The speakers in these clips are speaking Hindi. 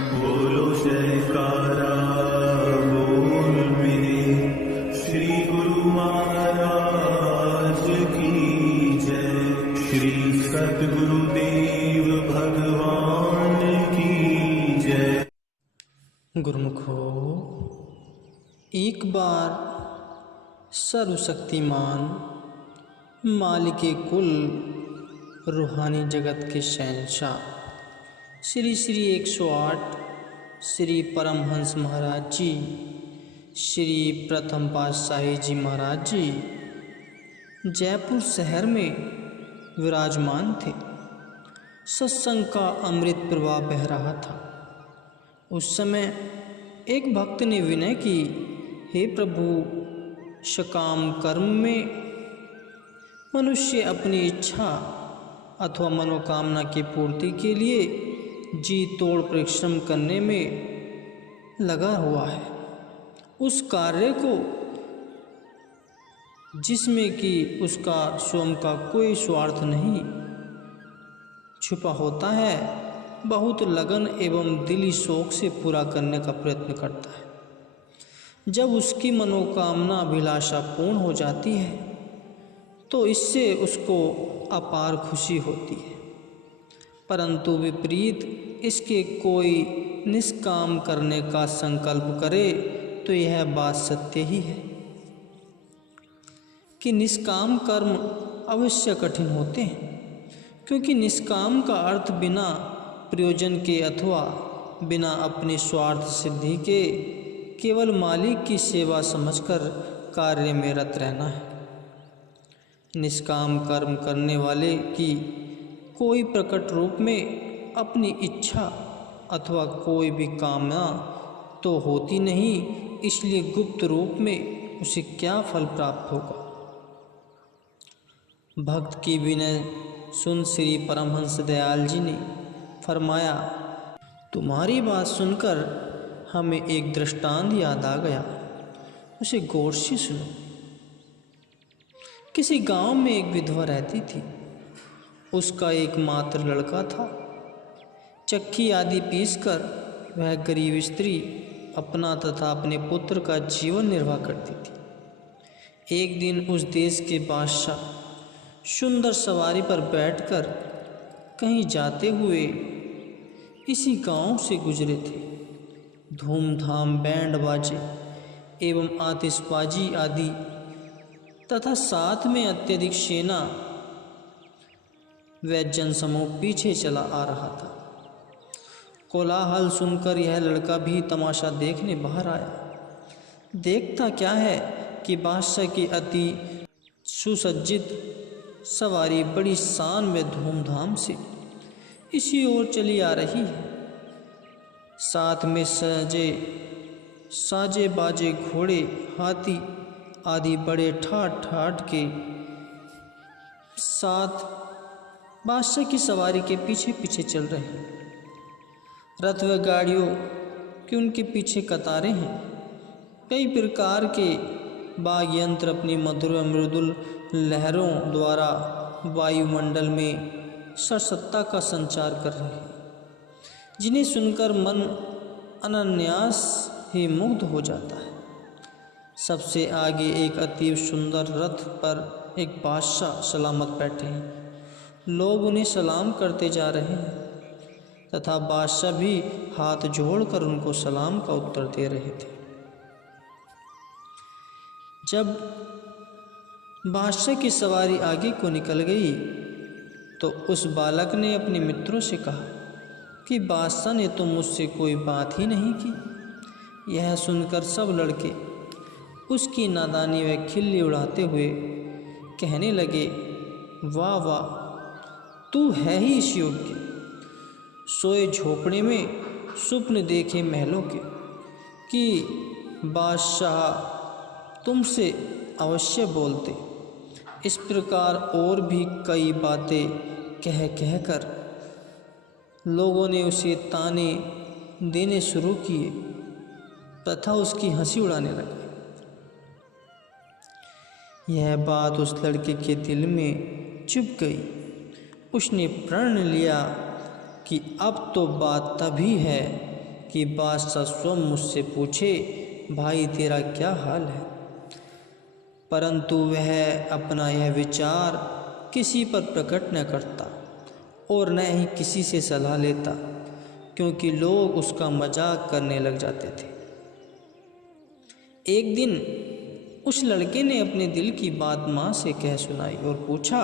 बोलो जयकारा बोल मेरे श्री गुरु महाराज की जय। श्री सद्गुरुदेव भगवान की जय। गुरुमुखो, एक बार सर्वशक्तिमान मालिके कुल रूहानी जगत के शहंशाह श्री श्री 108 श्री परमहंस महाराज जी, श्री प्रथम पातशाही जी महाराज जी जयपुर शहर में विराजमान थे। सत्संग का अमृत प्रवाह बह रहा था। उस समय एक भक्त ने विनय की, हे प्रभु, सकाम कर्म में मनुष्य अपनी इच्छा अथवा मनोकामना की पूर्ति के लिए जी तोड़ परिश्रम करने में लगा हुआ है। उस कार्य को जिसमें कि उसका स्वयं का कोई स्वार्थ नहीं छुपा होता है, बहुत लगन एवं दिली शौक से पूरा करने का प्रयत्न करता है। जब उसकी मनोकामना अभिलाषा पूर्ण हो जाती है तो इससे उसको अपार खुशी होती है, परंतु विपरीत इसके कोई निष्काम करने का संकल्प करे तो यह बात सत्य ही है कि निष्काम कर्म अवश्य कठिन होते हैं, क्योंकि निष्काम का अर्थ बिना प्रयोजन के अथवा बिना अपने स्वार्थ सिद्धि के केवल मालिक की सेवा समझकर कार्य में रत रहना है। निष्काम कर्म करने वाले की कोई प्रकट रूप में अपनी इच्छा अथवा कोई भी कामना तो होती नहीं, इसलिए गुप्त रूप में उसे क्या फल प्राप्त होगा। भक्त की विनय सुन श्री परमहंस दयाल जी ने फरमाया, तुम्हारी बात सुनकर हमें एक दृष्टांत याद आ गया, उसे गौर से सुनो। किसी गांव में एक विधवा रहती थी। उसका एकमात्र लड़का था। चक्की आदि पीसकर वह गरीब स्त्री अपना तथा अपने पुत्र का जीवन निर्वाह करती थी। एक दिन उस देश के बादशाह सुंदर सवारी पर बैठकर कहीं जाते हुए इसी गांव से गुजरे थे। धूमधाम बैंड बाजे एवं आतिशबाजी आदि तथा साथ में अत्यधिक सेना व जनसमूह पीछे चला आ रहा था। कोलाहल सुनकर यह लड़का भी तमाशा देखने बाहर आया। देखता क्या है कि बादशाह की अति सुसज्जित सवारी बड़ी शान व धूमधाम से इसी ओर चली आ रही है। साथ में साजे बाजे घोड़े हाथी आदि बड़े ठाठ ठाठ के साथ बादशाह की सवारी के पीछे पीछे चल रहे हैं। रथ व गाड़ियों की उनके पीछे कतारें हैं। कई प्रकार के वाद्य यंत्र अपनी मधुर व मृदुल लहरों द्वारा वायुमंडल में सरसत्ता का संचार कर रहे हैं, जिन्हें सुनकर मन अनायास ही मुग्ध हो जाता है। सबसे आगे एक अति सुंदर रथ पर एक बादशाह सलामत बैठे हैं। लोग उन्हें सलाम करते जा रहे हैं तथा बादशाह भी हाथ जोड़कर उनको सलाम का उत्तर दे रहे थे। जब बादशाह की सवारी आगे को निकल गई तो उस बालक ने अपने मित्रों से कहा कि बादशाह ने तो मुझसे कोई बात ही नहीं की। यह सुनकर सब लड़के उसकी नादानी व खिल्ली उड़ाते हुए कहने लगे, वाह वाह, तू है ही इस योग्य। सोए झोपड़े में स्वप्न देखे महलों के कि बादशाह तुमसे अवश्य बोलते। इस प्रकार और भी कई बातें कह कर लोगों ने उसे ताने देने शुरू किए तथा उसकी हंसी उड़ाने लगे। यह बात उस लड़के के दिल में चुभ गई। उसने प्रण लिया कि अब तो बात तभी है कि बादशाह स्वयं मुझसे पूछे, भाई तेरा क्या हाल है। परंतु वह अपना यह विचार किसी पर प्रकट न करता और न ही किसी से सलाह लेता, क्योंकि लोग उसका मजाक करने लग जाते थे। एक दिन उस लड़के ने अपने दिल की बात माँ से कह सुनाई और पूछा।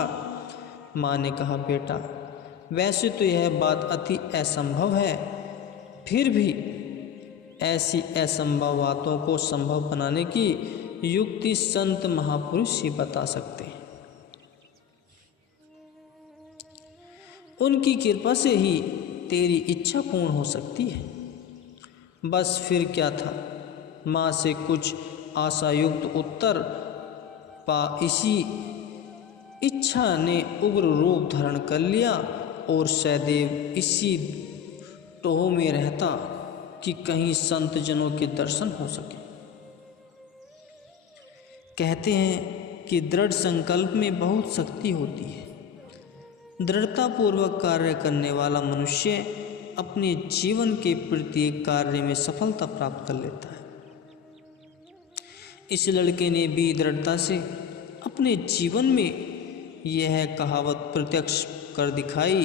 माँ ने कहा, बेटा वैसे तो यह बात अति असंभव है, फिर भी ऐसी असंभव बातों को संभव बनाने की युक्ति संत महापुरुष ही बता सकते हैं। उनकी कृपा से ही तेरी इच्छा पूर्ण हो सकती है। बस फिर क्या था। माँ से कुछ आशायुक्त उत्तर पा इसी इच्छा ने उग्र रूप धारण कर लिया और सदैव इसी टोह में रहता कि कहीं संत जनों के दर्शन हो सके। कहते हैं कि दृढ़ संकल्प में बहुत शक्ति होती है। दृढ़तापूर्वक कार्य करने वाला मनुष्य अपने जीवन के प्रत्येक कार्य में सफलता प्राप्त कर लेता है। इस लड़के ने भी दृढ़ता से अपने जीवन में यह कहावत प्रत्यक्ष कर दिखाई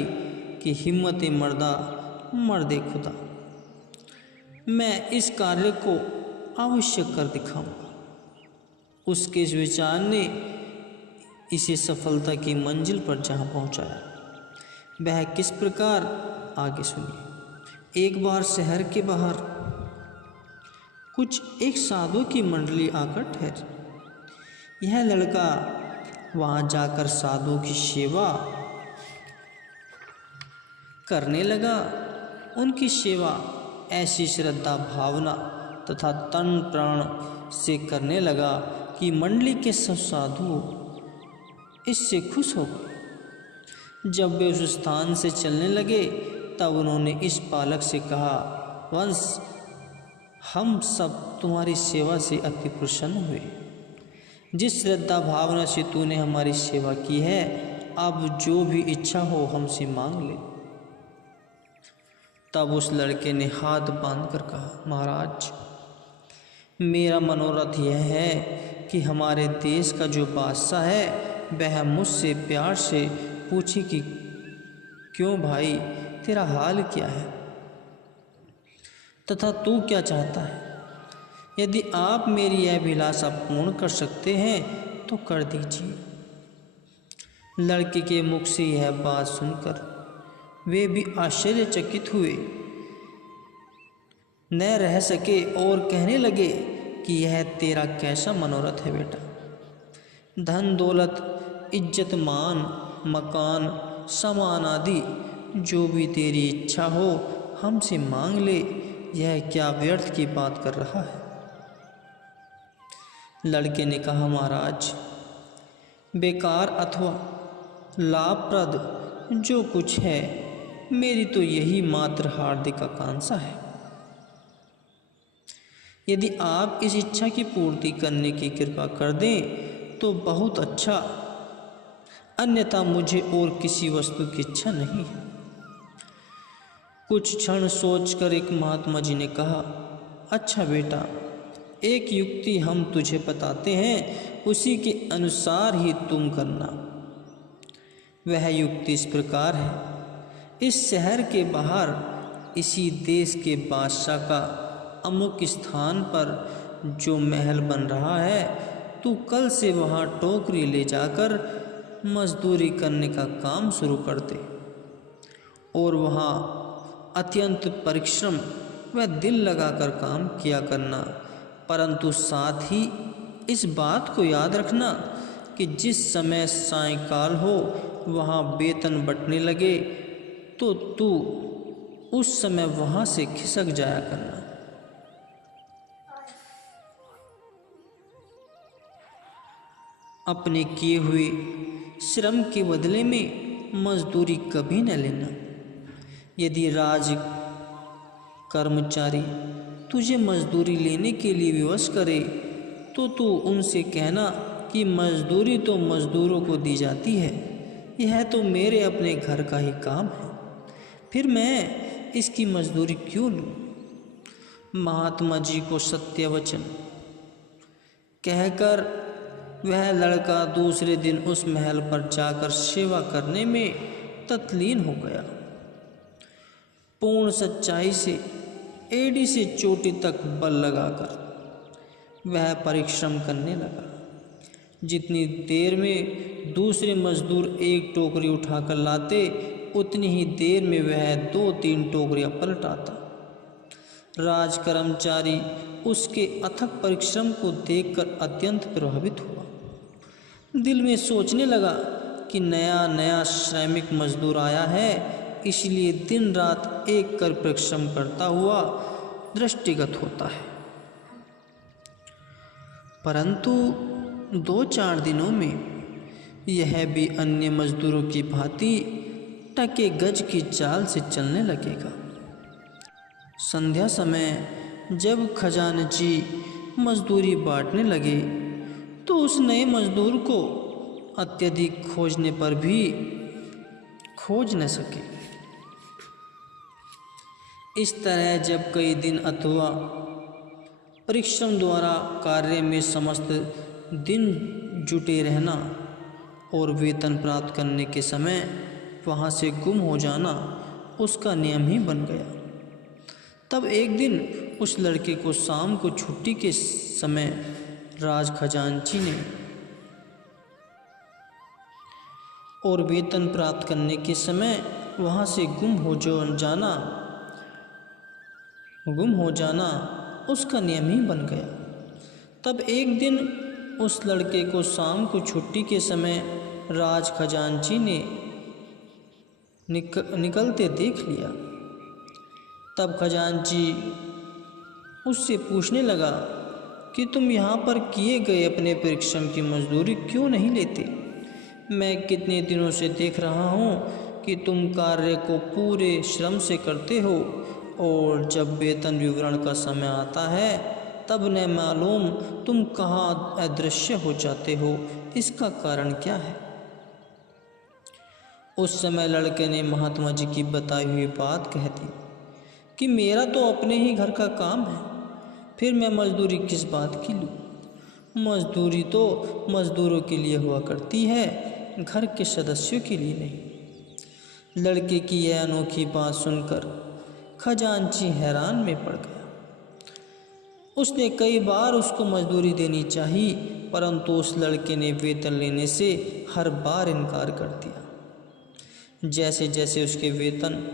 कि हिम्मत मर्दा मर्दे खुदा। मैं इस कार्य को अवश्य कर दिखाऊंगा। उसके इस विचार ने इसे सफलता की मंजिल पर जहाँ पहुँचाया। वह किस प्रकार, आगे सुनिए। एक बार शहर के बाहर कुछ एक साधु की मंडली आकर ठहरी। यह लड़का वहाँ जाकर साधु की सेवा करने लगा। उनकी सेवा ऐसी श्रद्धा भावना तथा तन प्राण से करने लगा कि मंडली के सब साधु इससे खुश हो गए। जब वे उस स्थान से चलने लगे तब उन्होंने इस बालक से कहा, वंश, हम सब तुम्हारी सेवा से अति प्रसन्न हुए। जिस श्रद्धा भावना से तूने हमारी सेवा की है, अब जो भी इच्छा हो हमसे मांग ले। तब उस लड़के ने हाथ बांधकर कहा, महाराज, मेरा मनोरथ यह है कि हमारे देश का जो बादशाह है वह मुझसे प्यार से पूछे कि क्यों भाई, तेरा हाल क्या है तथा तू क्या चाहता है। यदि आप मेरी यह अभिलाषा पूर्ण कर सकते हैं तो कर दीजिए। लड़के के मुख से यह बात सुनकर वे भी आश्चर्यचकित हुए न रह सके और कहने लगे कि यह तेरा कैसा मनोरथ है बेटा। धन दौलत, इज्जत मान, मकान, सामान आदि जो भी तेरी इच्छा हो हमसे मांग ले। यह क्या व्यर्थ की बात कर रहा है। लड़के ने कहा, महाराज, बेकार अथवा लाभप्रद जो कुछ है मेरी तो यही मात्र हार्दिक आकांक्षा है। यदि आप इस इच्छा की पूर्ति करने की कृपा कर दें तो बहुत अच्छा, अन्यथा मुझे और किसी वस्तु की इच्छा नहीं है। कुछ क्षण सोचकर एक महात्मा जी ने कहा, अच्छा बेटा, एक युक्ति हम तुझे बताते हैं, उसी के अनुसार ही तुम करना। वह युक्ति इस प्रकार है। इस शहर के बाहर इसी देश के बादशाह का अमुक स्थान पर जो महल बन रहा है, तू कल से वहाँ टोकरी ले जाकर मजदूरी करने का काम शुरू कर दे और वहाँ अत्यंत परिश्रम व दिल लगाकर काम किया करना। परंतु साथ ही इस बात को याद रखना कि जिस समय सायंकाल हो वहाँ वेतन बंटने लगे तो तू उस समय वहाँ से खिसक जाया करना। अपने किए हुए श्रम के बदले में मजदूरी कभी न लेना। यदि राज कर्मचारी तुझे मजदूरी लेने के लिए विवश करे तो तू उनसे कहना कि मजदूरी तो मजदूरों को दी जाती है, यह तो मेरे अपने घर का ही काम है, फिर मैं इसकी मजदूरी क्यों लूँ। महात्मा जी को सत्य वचन कहकर वह लड़का दूसरे दिन उस महल पर जाकर सेवा करने में तल्लीन हो गया। पूर्ण सच्चाई से एड़ी से चोटी तक बल लगाकर वह परिश्रम करने लगा। जितनी देर में दूसरे मजदूर एक टोकरी उठाकर लाते, उतनी ही देर में वह 2-3 टोकरियां पलटाता। राज कर्मचारी उसके अथक परिश्रम को देखकर अत्यंत प्रभावित हुआ। दिल में सोचने लगा कि नया नया श्रमिक मजदूर आया है, इसलिए दिन रात एक कर परिश्रम करता हुआ दृष्टिगत होता है। परंतु 2-4 दिनों में यह भी अन्य मजदूरों की भांति टके गज की चाल से चलने लगेगा। संध्या समय जब खजानची मजदूरी बांटने लगे तो उस नए मजदूर को अत्यधिक खोजने पर भी खोज न सके। इस तरह जब कई दिन अथवा परिश्रम द्वारा कार्य में समस्त दिन जुटे रहना और वेतन प्राप्त करने के समय वहाँ से गुम हो जाना उसका नियम ही बन गया। तब एक दिन उस लड़के को शाम को छुट्टी के समय राज खजांची ने और वेतन प्राप्त करने के समय वहाँ से गुम हो जाना उसका नियम ही बन गया। तब एक दिन उस लड़के को शाम को छुट्टी के समय राज खजांची ने निकलते देख लिया। तब खजांची उससे पूछने लगा कि तुम यहाँ पर किए गए अपने परिश्रम की मजदूरी क्यों नहीं लेते? मैं कितने दिनों से देख रहा हूँ कि तुम कार्य को पूरे श्रम से करते हो और जब वेतन विवरण का समय आता है तब न मालूम तुम कहाँ अदृश्य हो जाते हो। इसका कारण क्या है? उस समय लड़के ने महात्मा जी की बताई हुई बात कह दी कि मेरा तो अपने ही घर का काम है, फिर मैं मजदूरी किस बात की लूँ? मजदूरी तो मजदूरों के लिए हुआ करती है, घर के सदस्यों के लिए नहीं। लड़के की यह अनोखी बात सुनकर खजांची हैरान में पड़ गया। उसने कई बार उसको मजदूरी देनी चाहिए, परंतु उस लड़के ने वेतन लेने से हर बार इनकार कर दिया। जैसे जैसे उसके वेतन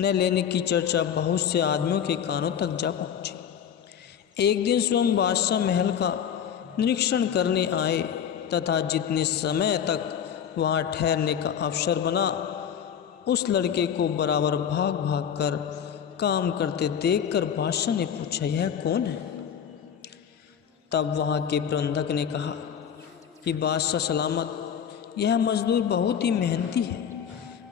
न लेने की चर्चा बहुत से आदमियों के कानों तक जा पहुंची। एक दिन स्वयं बादशाह महल का निरीक्षण करने आए तथा जितने समय तक वहां ठहरने का अवसर बना, उस लड़के को बराबर भाग भाग कर काम करते देखकर बादशाह ने पूछा, यह कौन है? तब वहाँ के प्रबंधक ने कहा कि बादशाह सलामत, यह मजदूर बहुत ही मेहनती है।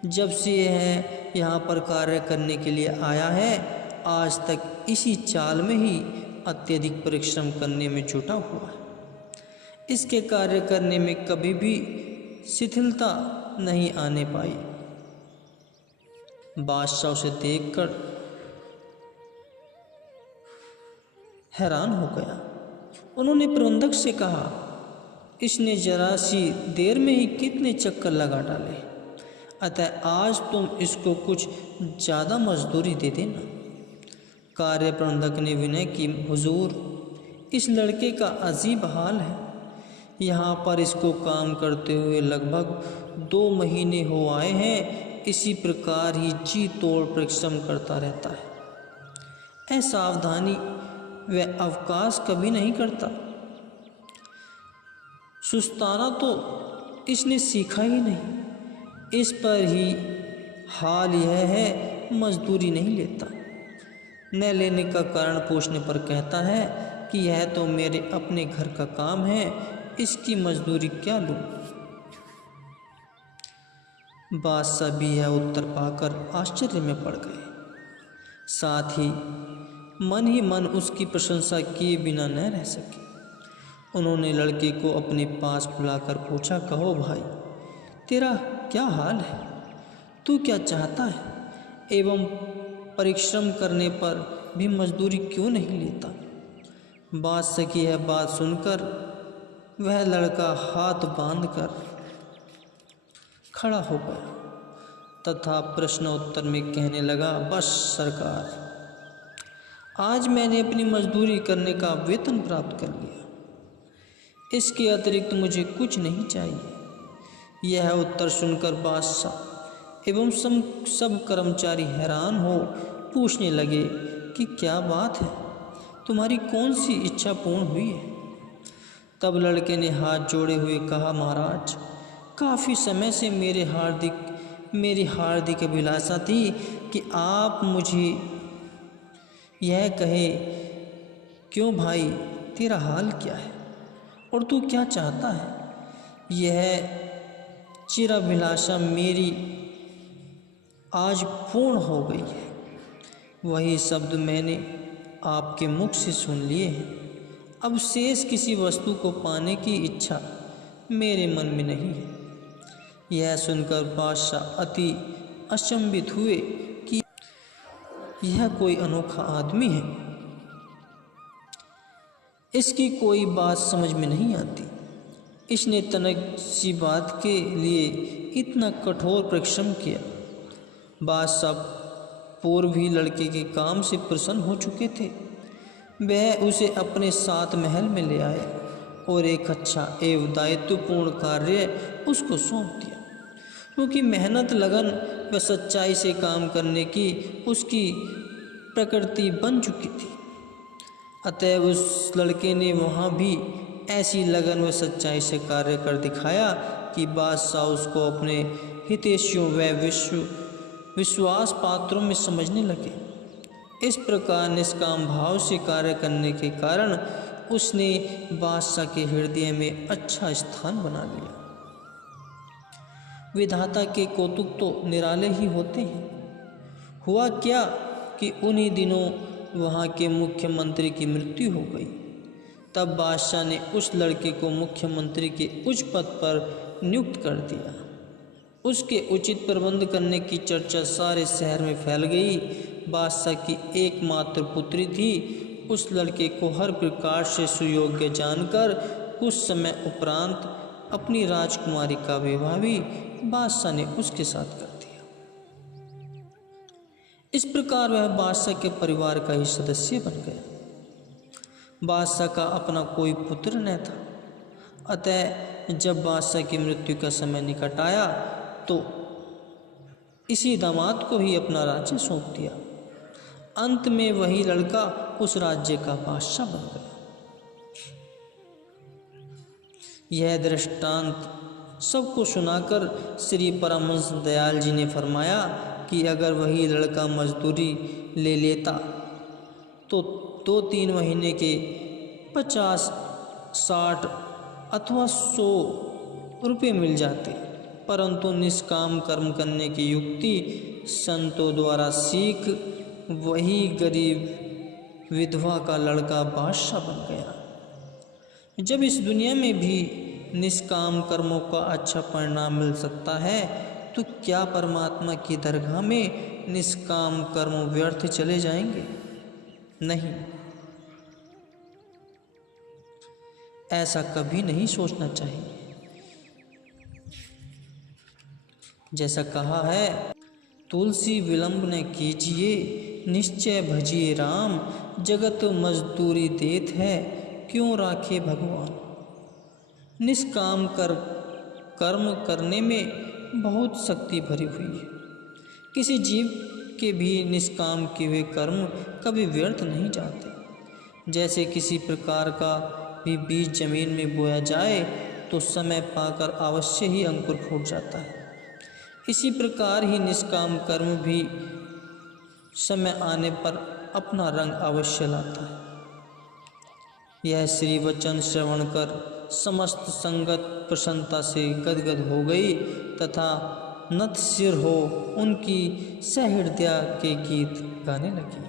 जब से यह यहाँ पर कार्य करने के लिए आया है, आज तक इसी चाल में ही अत्यधिक परिश्रम करने में जुटा हुआ है। इसके कार्य करने में कभी भी शिथिलता नहीं आने पाई। बादशाह उसे देखकर हैरान हो गया। उन्होंने प्रबंधक से कहा, इसने जरा सी देर में ही कितने चक्कर लगा डाले, अतः आज तुम इसको कुछ ज़्यादा मजदूरी दे देना। कार्य प्रबंधक ने विनय की, हुजूर, इस लड़के का अजीब हाल है। यहाँ पर इसको काम करते हुए लगभग 2 महीने हो आए हैं। इसी प्रकार ही जी तोड़ परिश्रम करता रहता है, असावधानी वह अवकाश कभी नहीं करता। सुस्ताना तो इसने सीखा ही नहीं। इस पर ही हाल यह है, मजदूरी नहीं लेता। न लेने का कारण पूछने पर कहता है कि यह तो मेरे अपने घर का काम है, इसकी मजदूरी क्या लूँ? बादशाह भी यह उत्तर पाकर आश्चर्य में पड़ गए। साथ ही मन उसकी प्रशंसा किए बिना न रह सके। उन्होंने लड़के को अपने पास बुलाकर पूछा, कहो भाई, तेरा क्या हाल है? तू क्या चाहता है? एवं परिश्रम करने पर भी मजदूरी क्यों नहीं लेता। बादशाह की यह बात सुनकर वह लड़का हाथ बांधकर खड़ा हो गया तथा प्रश्नोत्तर में कहने लगा, बस सरकार, आज मैंने अपनी मजदूरी करने का वेतन प्राप्त कर लिया, इसके अतिरिक्त मुझे कुछ नहीं चाहिए। यह उत्तर सुनकर बादशाह एवं सब कर्मचारी हैरान हो पूछने लगे कि क्या बात है, तुम्हारी कौन सी इच्छा पूर्ण हुई है। तब लड़के ने हाथ जोड़े हुए कहा, महाराज, काफ़ी समय से मेरी हार्दिक अभिलाषा थी कि आप मुझे यह कहे, क्यों भाई, तेरा हाल क्या है और तू क्या चाहता है। यह चिराभिलाषा मेरी आज पूर्ण हो गई है। वही शब्द मैंने आपके मुख से सुन लिए हैं। अब शेष किसी वस्तु को पाने की इच्छा मेरे मन में नहीं है। यह सुनकर बादशाह अति अचंभित हुए कि यह कोई अनोखा आदमी है, इसकी कोई बात समझ में नहीं आती। इसने तनिक सी बात के लिए इतना कठोर परिश्रम किया। बादशाह पूर्व ही लड़के के काम से प्रसन्न हो चुके थे। वह उसे अपने साथ महल में ले आए और एक अच्छा एवं दायित्वपूर्ण कार्य उसको सौंप दिया, क्योंकि मेहनत, लगन व सच्चाई से काम करने की उसकी प्रकृति बन चुकी थी। अतएव उस लड़के ने वहाँ भी ऐसी लगन व सच्चाई से कार्य कर दिखाया कि बादशाह उसको अपने हितैषियों व विश्वास पात्रों में समझने लगे। इस प्रकार निष्काम भाव से कार्य करने के कारण उसने बादशाह के हृदय में अच्छा स्थान बना लिया। विधाता के कौतुक तो निराले ही होते हैं। हुआ क्या कि उन्हीं दिनों वहाँ के मुख्यमंत्री की मृत्यु हो गई। तब बादशाह ने उस लड़के को मुख्यमंत्री के उच्च पद पर नियुक्त कर दिया। उसके उचित प्रबंध करने की चर्चा सारे शहर में फैल गई। बादशाह की एकमात्र पुत्री थी। उस लड़के को हर प्रकार से सुयोग्य जानकर कुछ समय उपरांत अपनी राजकुमारी का विवाह भी बादशाह ने उसके साथ कर दिया। इस प्रकार वह बादशाह के परिवार का ही सदस्य बन गया। बादशाह का अपना कोई पुत्र न था। अतः जब बादशाह की मृत्यु का समय निकट आया तो इसी दामाद को ही अपना राज्य सौंप दिया। अंत में वही लड़का उस राज्य का बादशाह बन गया। यह दृष्टांत सबको सुनाकर श्री परमहंस दयाल जी ने फरमाया कि अगर वही लड़का मजदूरी ले लेता तो 2-3 महीने के 50, 60 अथवा 100 रुपये मिल जाते, परंतु निष्काम कर्म करने की युक्ति संतों द्वारा सीख वही गरीब विधवा का लड़का बादशाह बन गया। जब इस दुनिया में भी निष्काम कर्मों का अच्छा परिणाम मिल सकता है तो क्या परमात्मा की दरगाह में निष्काम कर्म व्यर्थ चले जाएंगे? नहीं, ऐसा कभी नहीं सोचना चाहिए। जैसा कहा है, तुलसी विलंब न कीजिए, निश्चय भजिए राम, जगत मजदूरी देत है, क्यों राखे भगवान। निष्काम कर्म करने में बहुत शक्ति भरी हुई है। किसी जीव के भी निष्काम किए हुए कर्म कभी व्यर्थ नहीं जाते। जैसे किसी प्रकार का भी बीज जमीन में बोया जाए तो समय पाकर अवश्य ही अंकुर फूट जाता है। इसी प्रकार ही निष्काम कर्म भी समय आने पर अपना रंग अवश्य लाता है। यह श्री वचन श्रवण कर समस्त संगत प्रसन्नता से गदगद हो गई तथा नत सिर हो उनकी सहृदया के गीत गाने लगी।